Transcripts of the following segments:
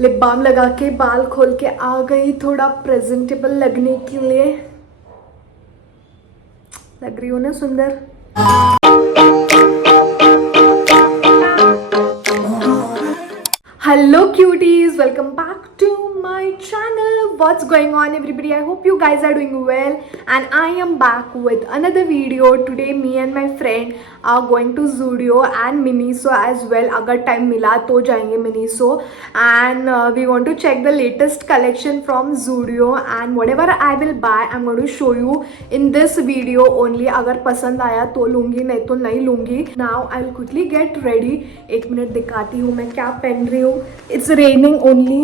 Lip balm लगा के बाल खोल के आ गई थोड़ा प्रेजेंटेबल लगने के लिए। लग रही हूँ ना सुंदर। Hello cuties, welcome back to my channel. What's going on everybody? I hope you guys are doing well and I am back with another video. Today me and my friend are going to Zudio and Miniso as well. अगर time मिला तो जाएंगे Miniso and we want to check the latest collection from Zudio and whatever I will buy I'm going to show you in this video only. अगर पसंद आया तो लूँगी, नहीं तो नहीं लूँगी. Now I'll quickly get ready. एक मिनट दिखाती हूँ मैं क्या पहन रही हूँ. It's raining only.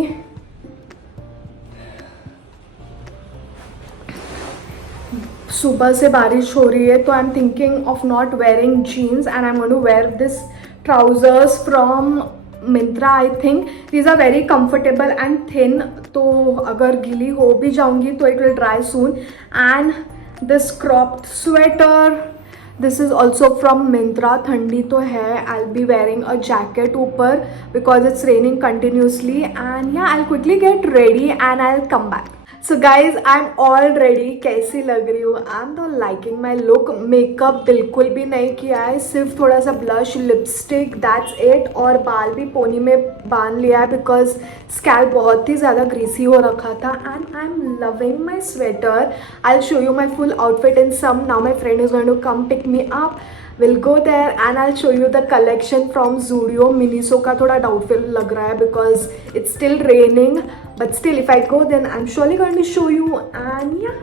सुबह से बारिश हो रही है तो I am thinking of not wearing jeans and I am going to wear this trousers from Myntra. I think these are very comfortable and thin, तो अगर गीली हो भी जाऊंगी तो it will dry soon. And this cropped sweater, this is also from Myntra. ठंडी तो है, I will be wearing a jacket ऊपर because it's raining continuously. And yeah I will quickly get ready and I will come back. So guys I am all ready. कैसी लग रही हूँ? I am not liking my look. Makeup बिल्कुल भी नहीं किया है, सिर्फ थोड़ा सा ब्लश, लिपस्टिक, दैट्स इट. और बाल भी पोनी में बांध लिया है बिकॉज स्कैल्प बहुत ही ज़्यादा ग्रीसी हो रखा था. And I am loving my sweater. I will show you my full outfit in some. Now my friend is going to come pick me up. We'll go there and I'll show you the collection from Zudio. Miniso का थोड़ा doubtful लग रहा है because it's still raining, but still if I go then I'm surely going to show you. And yeah,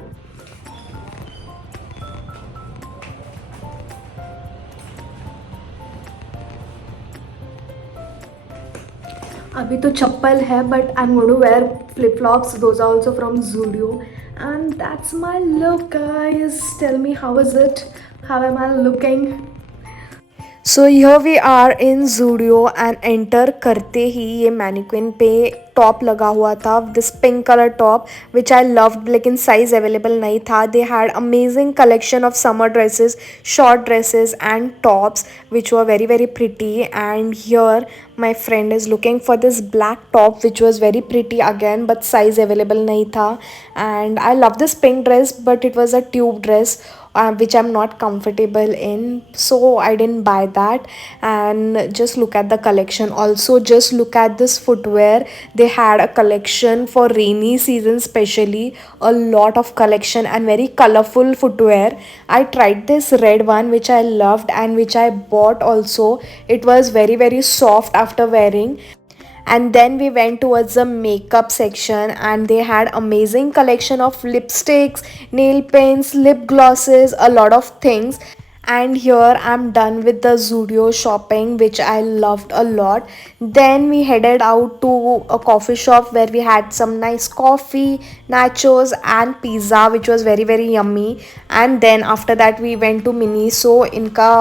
अभी तो चप्पल है but I'm going to wear flip flops. Those are also from Zudio. And that's my look, guys. Tell me, how is it? How am I looking? So here we are in Zudio and enter करते ही ये mannequin पे top लगा हुआ था, this pink colour top which I loved, लेकिन size available नहीं था. They had amazing collection of summer dresses, short dresses and tops which were very very pretty. And here my friend is looking for this black top which was very pretty again but size available nahi tha. And I love this pink dress but it was a tube dress which I'm not comfortable in, so I didn't buy that. And just look at the collection. Also just look at this footwear. They had a collection for rainy season, especially a lot of collection and very colorful footwear. I tried this red one which I loved and which I bought also. It was very very soft after wearing. And then we went towards the makeup section and they had amazing collection of lipsticks, nail paints, lip glosses, a lot of things. And here I'm done with the Zudio shopping which I loved a lot. Then we headed out to a coffee shop where we had some nice coffee, nachos and pizza which was very very yummy. And then after that we went to Miniso. इनका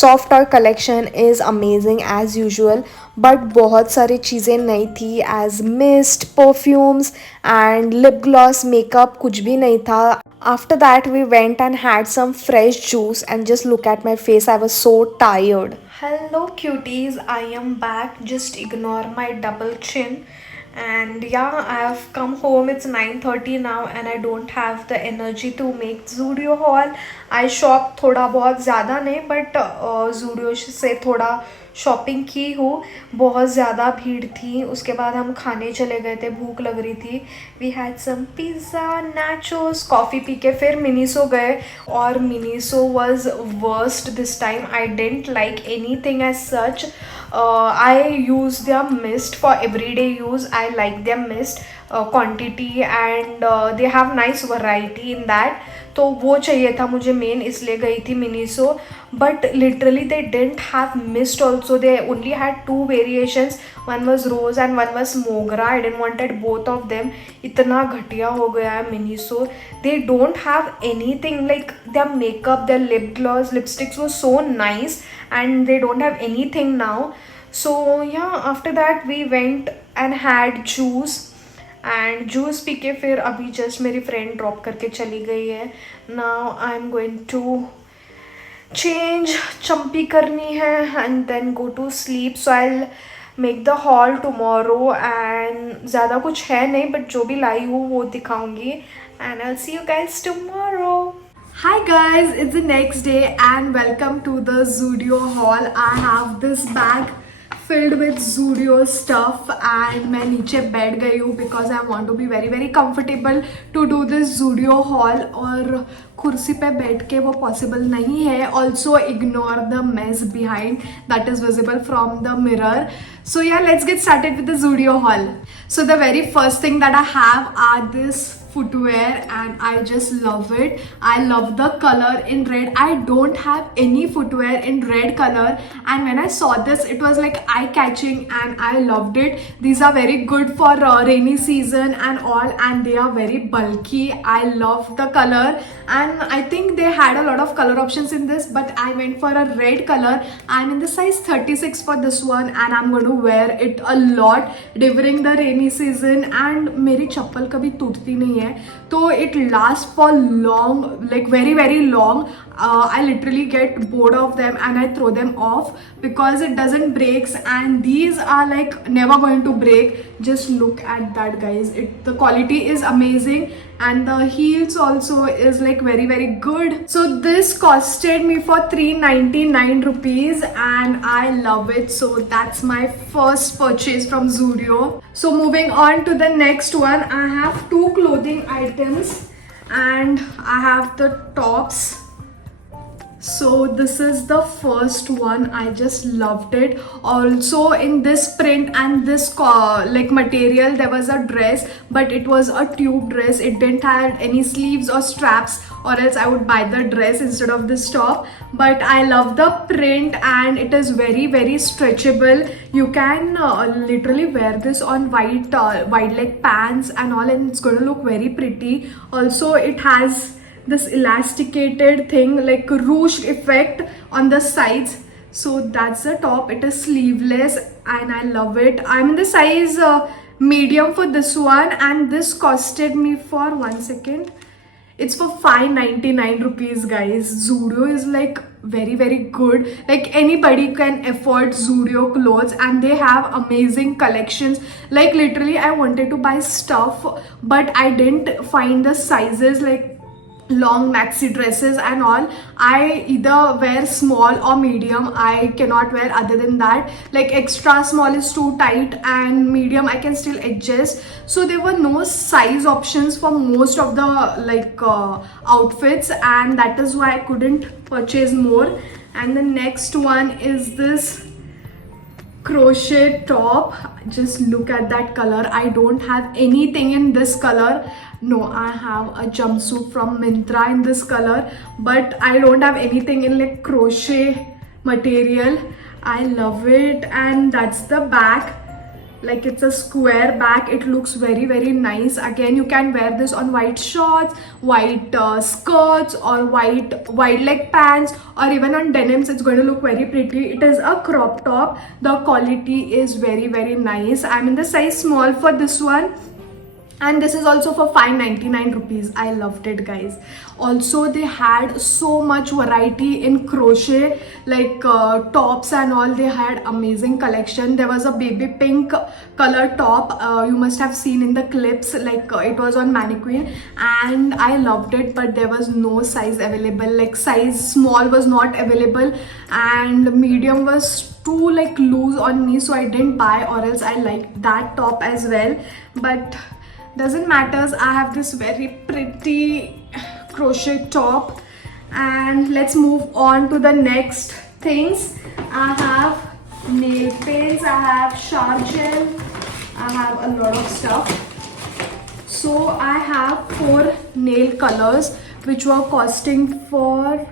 soft toy collection is amazing as usual, but बहुत सारी चीज़ें नहीं थी, as mist, perfumes and lip gloss, makeup कुछ भी नहीं था. After that we went and had some fresh juice and just look at my face, I was so tired. Hello cuties, I am back. Just ignore my double chin. And yeah, I have come home. It's 9:30 now and I don't have the energy to make Zudio haul. I shop थोड़ा बहुत ज़्यादा नहीं but Zudio से थोड़ा shopping की हूँ. बहुत ज़्यादा भीड़ थी. उसके बाद हम खाने चले गए थे, भूख लग रही थी. We had some pizza, nachos, coffee पी के फिर मिनीसो गए. और Miniso was worst this time. I didn't like anything as such. I use their mist for everyday use. I like their mist quantity and they have nice variety in that. तो वो चाहिए था मुझे main, इसलिए गई थी Miniso. But literally they don't have mist also. They only had 2 variations. One was rose and one was mogra. I don't wanted both of them. इतना घटिया हो गया है Miniso. They don't have any thing like their makeup, their lip gloss, lipsticks वो so nice and they don't have anything now. So yeah, after that we went and had juice. And juice P के फिर अभी just मेरी friend drop करके चली गई है. Now I am going to change, चंपी करनी है and then go to sleep. So I make the hall tomorrow एंड ज़्यादा कुछ है नहीं बट जो भी लाई हूँ वो दिखाऊंगी and I see you guys tomorrow. Hi guys, it's the next day and welcome to the Zudio haul. I have this bag filled with Zudio stuff and मैं नीचे बैठ गई हूँ because I want to be very very comfortable to do this Zudio haul और कुर्सी पे बैठ के वो possible नहीं है. Also ignore the mess behind that is visible from the mirror. So yeah, let's get started with the Zudio haul. So the very first thing that I have are this footwear and I just love it. I love the color in red. I don't have any footwear in red color and when I saw this it was like eye catching and I loved it. These are very good for rainy season and all and they are very bulky. I love the color and I think they had a lot of color options in this but I went for a red color. I'm in the size 36 for this one and I'm going to wear it a lot during the rainy season and मेरी चप्पल कभी टूटती नहीं है तो it lasts for long, like very very long. I literally get bored of them and I throw them off because it doesn't breaks and these are like never going to break. Just look at that guys, the quality is amazing and the heels also is like very very good. So this costed me for 399 rupees and I love it. So that's my first purchase from Zudio. So moving on to the next one, I have two clothing items and I have the tops. So this is the first one. I just loved it. Also in this print and this like material there was a dress but it was a tube dress. It didn't have any sleeves or straps or else I would buy the dress instead of this top. But I love the print and it is very very stretchable. You can literally wear this on white leg pants and all and it's going to look very pretty. Also it has this elasticated thing like ruched effect on the sides. So that's the top. It is sleeveless and I love it. I'm in the size medium for this one and this costed me for 1 second. It's for 599 rupees guys. Zudio is like very very good. Like anybody can afford Zudio clothes and they have amazing collections. Like literally I wanted to buy stuff but I didn't find the sizes like long maxi dresses and all. I either wear small or medium. I cannot wear other than that. Like extra small is too tight and medium I can still adjust. So there were no size options for most of the like outfits and that is why I couldn't purchase more. And the next one is this crochet top. Just look at that color. I don't have anything in this color. No, I have a jumpsuit from Myntra in this color but I don't have anything in like crochet material. I love it and that's the back. Like it's a square back. It looks very very nice. Again you can wear this on white shorts, white skirts or white wide leg pants or even on denims. It's going to look very pretty. It is a crop top. The quality is very very nice. I'm in the size small for this one and this is also for 599 rupees. I loved it guys. Also they had so much variety in crochet like tops and all. They had amazing collection. There was a baby pink color top, you must have seen in the clips, like it was on mannequin and I loved it but there was no size available. Like size small was not available and medium was too like loose on me so I didn't buy or else I liked that top as well. But doesn't matters. I have this very pretty crochet top and let's move on to the next things. I have nail paints, I have sharp gel, I have a lot of stuff. So I have 4 nail colors which were costing for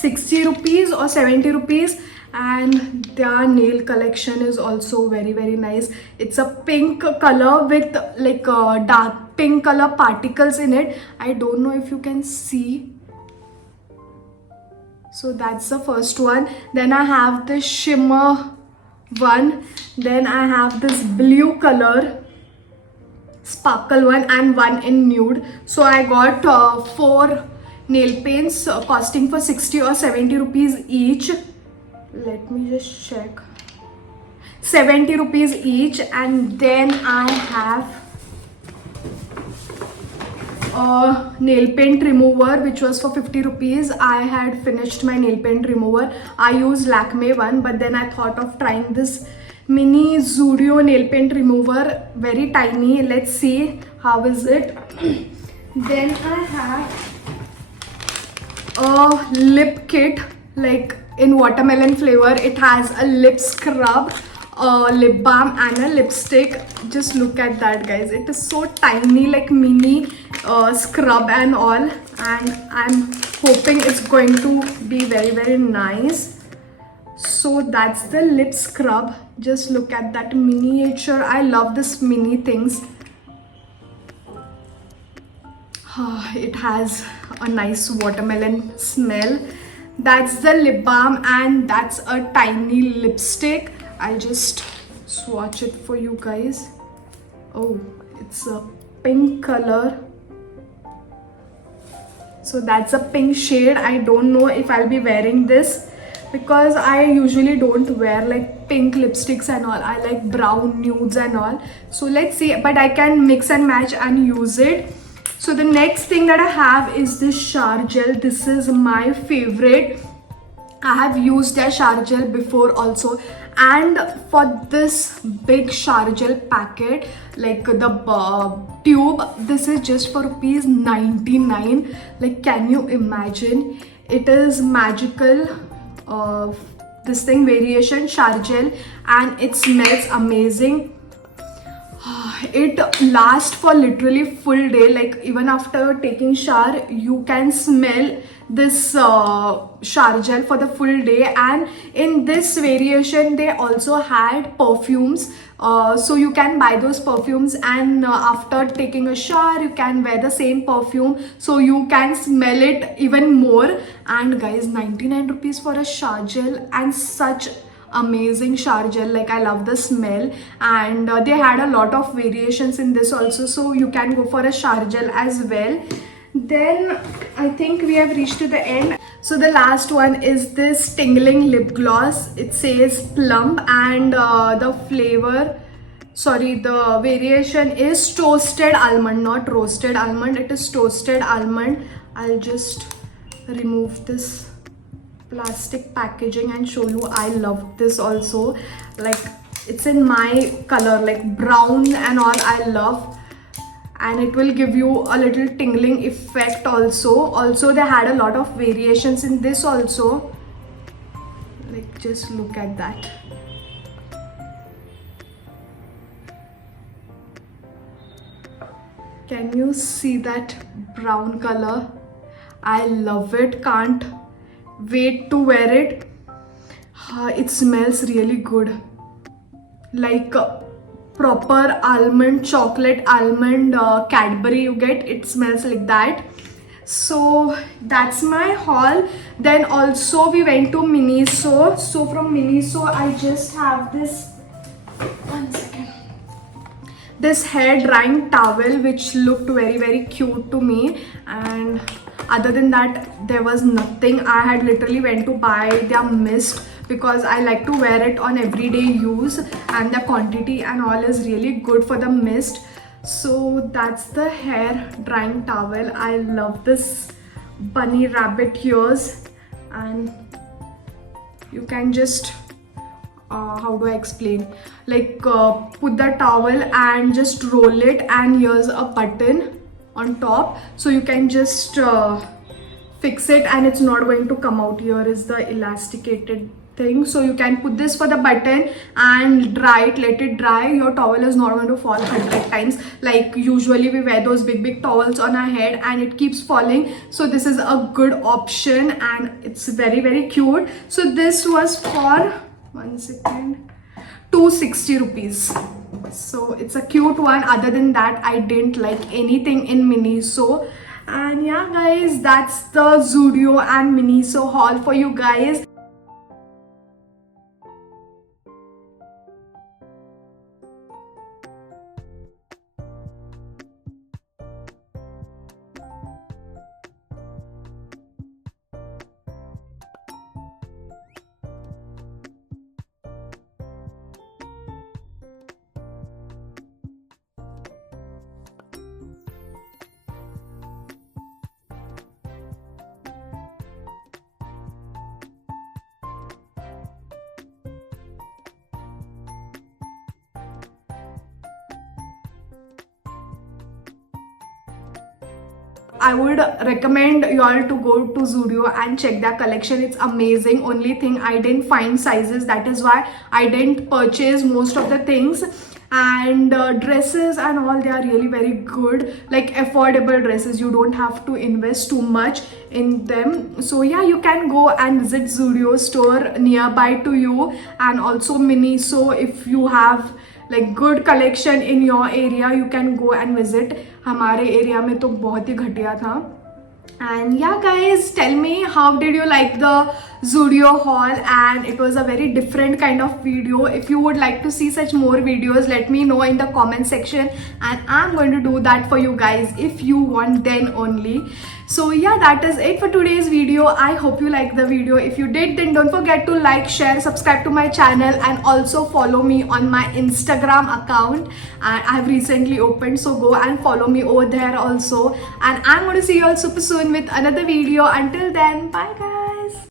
60 rupees or 70 rupees and their nail collection is also very very nice. It's a pink color with like dark pink color particles in it. I don't know if you can see. So that's the first one. Then I have the shimmer one. Then I have this blue color sparkle one and one in nude. So I got 4 nail paints costing for 60 or 70 rupees each. Let me just check. 70 rupees each. And then I have a nail paint remover which was for 50 rupees. I had finished my nail paint remover. I used Lakme one, but then I thought of trying this mini Zudio nail paint remover, very tiny. Let's see how is it. Then I have a lip kit, like in watermelon flavor. It has a lip scrub, a lip balm and a lipstick. Just look at that, guys. It is so tiny, like mini scrub and all, and I'm hoping it's going to be very nice. So that's the lip scrub. Just look at that miniature. I love this mini things. It has a nice watermelon smell. That's the lip balm, and that's a tiny lipstick. I'll just swatch it for you guys. Oh, it's a pink color. So that's a pink shade. I don't know if I'll be wearing this because I usually don't wear like pink lipsticks and all. I like brown nudes and all. So let's see, but I can mix and match and use it. So the next thing that I have is this shower gel. This is my favorite. I have used their shower gel before also, and for this big shower gel packet, like the tube, this is just for rupees 99. Like, can you imagine? It is magical. This thing variation shower gel, and it smells amazing. It lasts for literally full day. Like, even after taking shower, you can smell this shower gel for the full day. And in this variation they also had perfumes, so you can buy those perfumes, and after taking a shower you can wear the same perfume, so you can smell it even more. And guys, 99 rupees for a shower gel, and such amazing shower gel. Like, I love the smell, and they had a lot of variations in this also, so you can go for a shower gel as well. Then I think we have reached to the end. So the last one is this tingling lip gloss. It says plum, and the flavor, sorry, the variation is toasted almond, not roasted almond. It is toasted almond. I'll just remove this plastic packaging and show you. I love this also. Like, it's in my color, like brown and all. I love, and it will give you a little tingling effect also. They had a lot of variations in this also. Like, just look at that. Can you see that brown color? I love it. Can't wait to wear it. It smells really good, like proper almond, chocolate almond Cadbury you get. It smells like that. So that's my haul. Then also we went to Miniso. So from Miniso I just have this, one second, this hair drying towel which looked very cute to me. And other than that there was nothing. I had literally went to buy their mist because I like to wear it on everyday use, and the quantity and all is really good for the mist. So that's the hair drying towel. I love this bunny rabbit ears, and you can just how do I explain, like put the towel and just roll it, and here's a button on top, so you can just fix it and it's not going to come out. Here is the elasticated thing, so you can put this for the button and dry it, let it dry. Your towel is not going to fall 100 times. Like, usually we wear those big towels on our head and it keeps falling. So this is a good option, and it's very cute. So this was for, one second, 260 rupees. So it's a cute one. Other than that, I didn't like anything in Miniso. And yeah guys, that's the Zudio and Miniso haul for you guys. I would recommend you all to go to Zudio and check their collection. It's amazing. Only thing, I didn't find sizes. That is why I didn't purchase most of the things. And dresses and all, they are really very good, like affordable dresses. You don't have to invest too much in them. So yeah, you can go and visit Zudio store nearby to you, and also Miniso. If you have like good collection in your area, you can go and visit. हमारे area में तो बहुत ही घटिया था. And yeah guys, tell me how did you like the Zudio haul, and it was a very different kind of video. If you would like to see such more videos, let me know in the comment section, and I'm going to do that for you guys if you want, then only. So yeah, that is it for today's video. I hope you liked the video. If you did, then don't forget to like, share, subscribe to my channel, and also follow me on my Instagram account. And I have recently opened, so go and follow me over there also. And I'm going to see you all super soon with another video. Until then, bye guys.